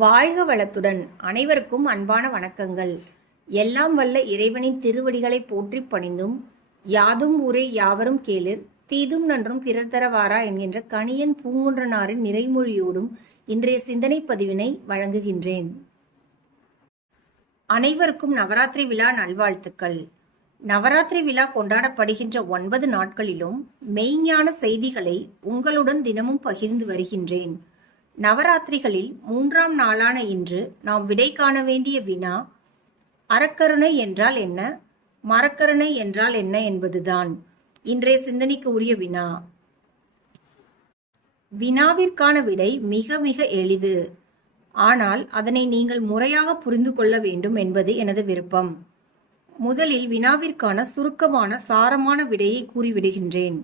வாழ்க வளத்துடன். அனைவருக்கும் அன்பான வணக்கங்கள். எல்லாம் வல்ல இறைவனின் திருவடிகளை போற்றிப் பணிந்தும் யாதும் ஊரே யாவரும் கேளிர் தீதும் நன்றும் பிறர் தரவாரா என்கின்ற கணியன் பூங்குன்றனாரின் நிறைமொழியோடும் இன்றைய சிந்தனை பதிவினை வழங்குகின்றேன். அனைவருக்கும் நவராத்திரி விழா நல்வாழ்த்துக்கள். நவராத்திரி விழா கொண்டாடப்படுகின்ற ஒன்பது நாட்களிலும் மெய்ஞான செய்திகளை உங்களுடன் தினமும் பகிர்ந்து வருகின்றேன். நவராத்திரிகளில் மூன்றாம் நாளான இன்று நாம் விடை காண வேண்டிய வினா அறக்கருணை என்றால் என்ன? மரக்கருணை என்றால் என்ன என்பதுதான். இன்றைய சிந்தனைக்கு உரிய வினா. வினாவிற்கான விடை மிக மிக எளிது. ஆனால் அதனை நீங்கள் முறையாக புரிந்து கொள்ள வேண்டும் என்பது எனது விருப்பம். முதலில் வினாவிற்கான சுருக்கமான சாரமான விடையை கூறிவிடுகின்றேன்.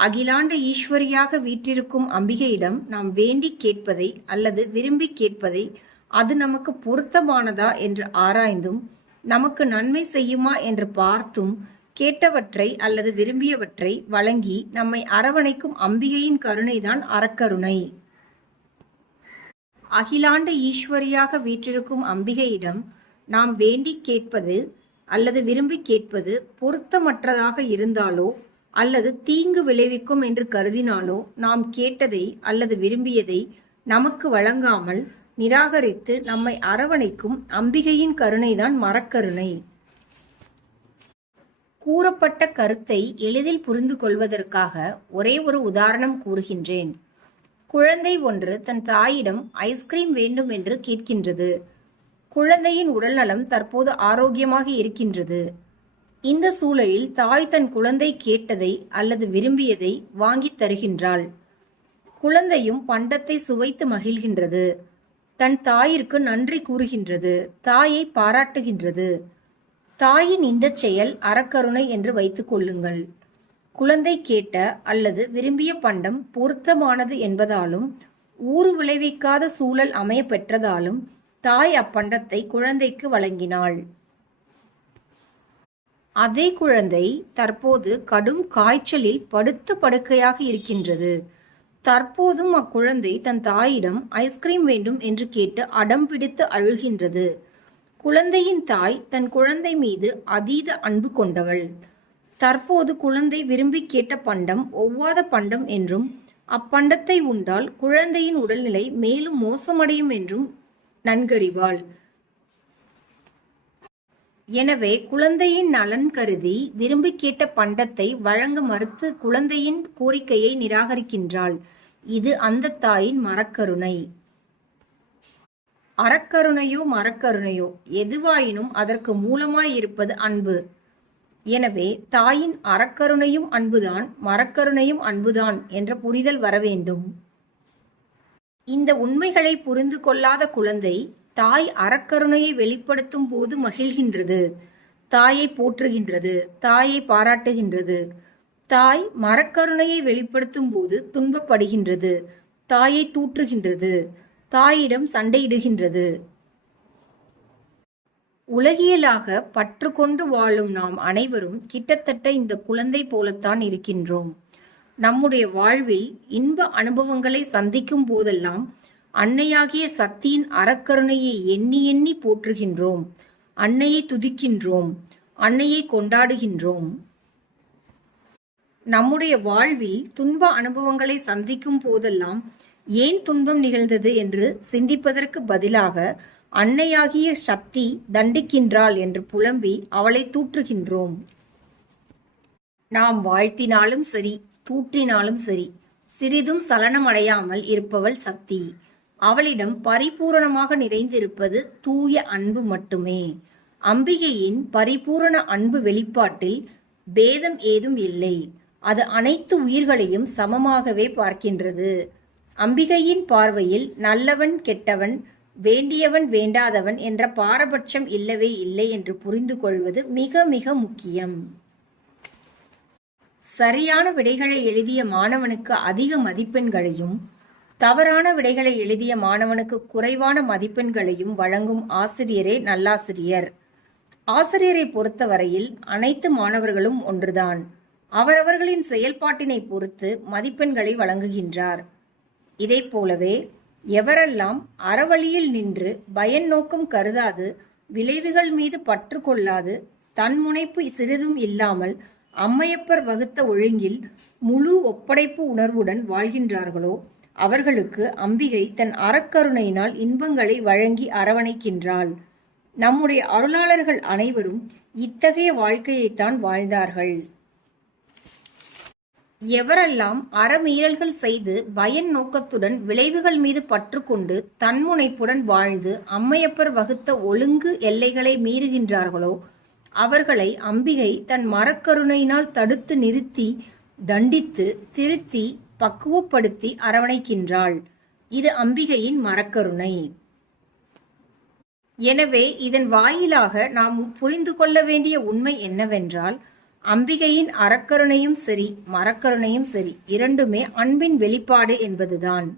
அகிலாண்ட ஈஸ்வரியாக வீற்றிருக்கும் அம்பிகையிடம் நாம் வேண்டி கேட்பதை அல்லது விரும்பி கேட்பதை அது நமக்கு பொருத்தமானதா என்று ஆராய்ந்தும் நமக்கு நன்மை செய்யுமா என்று பார்த்தும் கேட்டவற்றை அல்லது விரும்பியவற்றை வழங்கி நம்மை அரவணைக்கும் அம்பிகையின் கருணைதான் அறக்கருணை. அகிலாண்ட ஈஸ்வரியாக வீற்றிருக்கும் அம்பிகையிடம் நாம் வேண்டி கேட்பது அல்லது விரும்பி கேட்பது பொருத்தமற்றதாக இருந்தாலோ அல்லது தீங்கு விளைவிக்கும் என்று கருதினாலோ நாம் கேட்டதை அல்லது விரும்பியதை நமக்கு வழங்காமல் நிராகரித்து நம்மை அரவணைக்கும் அம்பிகையின் கருணைதான் மரக்கருணை கூறப்பட்ட கருத்தை எளிதில் புரிந்து கொள்வதற்காக ஒரே ஒரு உதாரணம் கூறுகின்றேன். குழந்தை ஒன்று தன் தாயிடம் ஐஸ்கிரீம் வேண்டும் என்று கேட்கின்றது. குழந்தையின் உடல்நலம் தற்போது ஆரோக்கியமாக இருக்கின்றது. இந்த சூழலில் தாய் தன் குழந்தை கேட்டதை அல்லது விரும்பியதை வாங்கித் தருகின்றாள். குழந்தையும் பண்டத்தை சுவைத்து மகிழ்கின்றது. தன் தாயிற்கு நன்றி கூறுகின்றது. தாயை பாராட்டுகின்றது. தாயின் இந்த செயல் அறக்கருணை என்று வைத்துக் கொள்ளுங்கள். குழந்தை கேட்ட அல்லது விரும்பிய பண்டம் பொருத்தமானது என்பதாலும் ஊறு விளைவிக்காத சூழல் அமைய பெற்றதாலும் தாய் அப்பண்டத்தை குழந்தைக்கு வழங்கினாள். அதே குழந்தை தற்போது கடும் காய்ச்சலில் படுத்த படுக்கையாக இருக்கின்றது. தற்போதும் அக்குழந்தை தன் தாயிடம் ஐஸ்கிரீம் வேண்டும் என்று கேட்டு அடம் பிடித்து அழுகின்றது. குழந்தையின் தாய் தன் குழந்தை மீது அதீத அன்பு கொண்டவள். தற்போது குழந்தை விரும்பி கேட்ட பண்டம் ஒவ்வாத பண்டம் என்றும் அப்பண்டத்தை உண்டால் குழந்தையின் உடல்நிலை மேலும் மோசமடையும் என்றும் நன்கறிவாள். எனவே குழந்தையின் நலன் கருதி விரும்பி கேட்ட பண்டத்தை வழங்க மறுத்து குழந்தையின் கோரிக்கையை நிராகரிக்கின்றாள். இது அந்த தாயின் மரக்கருணை. அறக்கருணையோ மரக்கருணையோ எதுவாயினும் அதற்கு மூலமாய் இருப்பது அன்பு. எனவே தாயின் அறக்கருணையும் அன்புதான் மரக்கருணையும் அன்புதான் என்ற புரிதல் வர வேண்டும். இந்த உண்மைகளை புரிந்து கொள்ளாத குழந்தை தாய் அறக்கருணையை வெளிப்படுத்தும் போது மகிழ்கின்றது. தாயை போற்றுகின்றது தாயை பாராட்டுகின்றது. தாய் மரக்கருணையை வெளிப்படுத்தும் போது துன்பப்படுகின்றது. தாயை தூற்றுகின்றது தாயிடம் சண்டையிடுகின்றது. உலகியலாக பற்று கொண்டு வாழும் நாம் அனைவரும் கிட்டத்தட்ட இந்த குழந்தை போலத்தான் இருக்கின்றோம். நம்முடைய வாழ்வில் இன்ப அனுபவங்களை சந்திக்கும் போதெல்லாம் அன்னையாகிய சக்தியின் அறக்கருணையை எண்ணி எண்ணி போற்றுகின்றோம். அன்னையை துதிக்கின்றோம். அன்னையை கொண்டாடுகின்றோம். நம்முடைய வாழ்வில் துன்ப அனுபவங்களை சந்திக்கும் போதெல்லாம் ஏன் துன்பம் நிகழ்ந்தது என்று சிந்திப்பதற்கு பதிலாக அன்னையாகிய சக்தி தண்டிக்கின்றாள் என்று புலம்பி அவளை தூற்றுகின்றோம். நாம் வாழ்த்தினாலும் சரி தூற்றினாலும் சரி சிறிதும் சலனமடையாமல் இருப்பவள் சக்தி. அவளிடம் பரிபூரணமாக நிறைந்திருப்பது தூய அன்பு மட்டுமே. அம்பிகையின் பரிபூரண அன்பு வெளிப்பாட்டில் பேதம் ஏதும் இல்லை. அது அனைத்து உயிர்களையும் சமமாகவே பார்க்கின்றது. அம்பிகையின் பார்வையில் நல்லவன் கெட்டவன் வேண்டியவன் வேண்டாதவன் என்ற பாரபட்சம் இல்லவே இல்லை என்று புரிந்து கொள்வது மிக மிக முக்கியம். சரியான விடைகளை எழுதிய மாணவனுக்கு அதிக மதிப்பெண்களையும் தவறான விடைகளை எழுதிய மாணவனுக்கு குறைவான மதிப்பெண்களையும் வழங்கும் ஆசிரியரே நல்லாசிரியர். ஆசிரியரை பொறுத்தவரையில் அனைத்து மாணவர்களும் ஒன்றுதான். அவரவர்களின் செயல்பாட்டினை பொறுத்து மதிப்பெண்களை வழங்குகின்றார். இதை போலவே எவரெல்லாம் அறவழியில் நின்று பயன் நோக்கம் கருதாது விளைவுகள் மீது பற்று கொள்ளாது தன்முனைப்பு சிறிதும் இல்லாமல் அம்மையப்பர் வகுத்த ஒழுங்கில் முழு ஒப்படைப்பு உணர்வுடன் வாழ்கின்றார்களோ அவர்களுக்கு அம்பிகை தன் அறக்கருணையினால் இன்பங்களை வழங்கி அரவணைக்கின்றாள். நம்முடைய அருளாளர்கள் அனைவரும் இத்தகைய வாழ்க்கையைத்தான் வாழ்ந்தார்கள். எவரெல்லாம் அறமீறல்கள் செய்து பயன் நோக்கத்துடன் விளைவுகள் மீது பற்றுக்கொண்டு தன்முனைப்புடன் வாழ்ந்து அம்மையப்பர் வகுத்த ஒழுங்கு எல்லைகளை மீறுகின்றார்களோ அவர்களை அம்பிகை தன் மரக்கருணையினால் தடுத்து நிறுத்தி தண்டித்து திருத்தி பக்குவப்படுத்தி அரவணைக்கின்றாள். இது அம்பிகையின் மரக்கருணை எனவே இதன் வாயிலாக நாம் புரிந்து கொள்ள வேண்டிய உண்மை என்னவென்றால் அம்பிகையின் அறக்கருணையும் சரி மரக்கருணையும் சரி இரண்டுமே அன்பின் வெளிப்பாடு என்பதுதான்.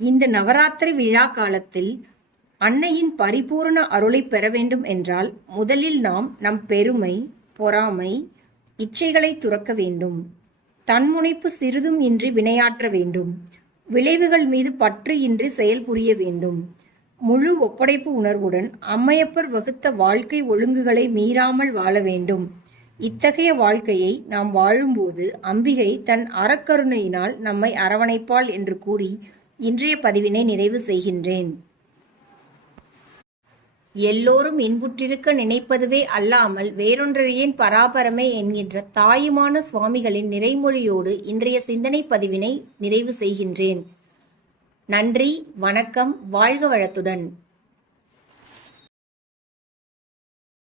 இந்த நவராத்திரி விழா காலத்தில் அன்னையின் பரிபூரண அருளை பெற வேண்டும் என்றால் முதலில் நாம் நம் பெருமை பொறாமை இச்சைகளை துறக்க வேண்டும். தன்முனைப்பு சிறிதும் இன்றி வினையாற்ற வேண்டும். விளைவுகள் மீது பற்று இன்றி செயல் புரிய வேண்டும். முழு ஒப்படைப்பு உணர்வுடன் அம்மையப்பர் வகுத்த வாழ்க்கை ஒழுங்குகளை மீறாமல் வாழ வேண்டும். இத்தகைய வாழ்க்கையை நாம் வாழும்போது அம்பிகை தன் அறக்கருணையினால் நம்மை அரவணைப்பாள் என்று கூறி இன்றைய பதிவினை நிறைவு செய்கின்றேன். எல்லோரும் இன்புற்றிருக்க நினைப்பதுவே அல்லாமல் வேறொன்றையேன் பராபரமே என்கின்ற தாயுமான சுவாமிகளின் நிறைமொழியோடு இன்றைய சிந்தனை பதிவினை நிறைவு செய்கின்றேன். நன்றி வணக்கம் வாழ்க வளத்துடன்.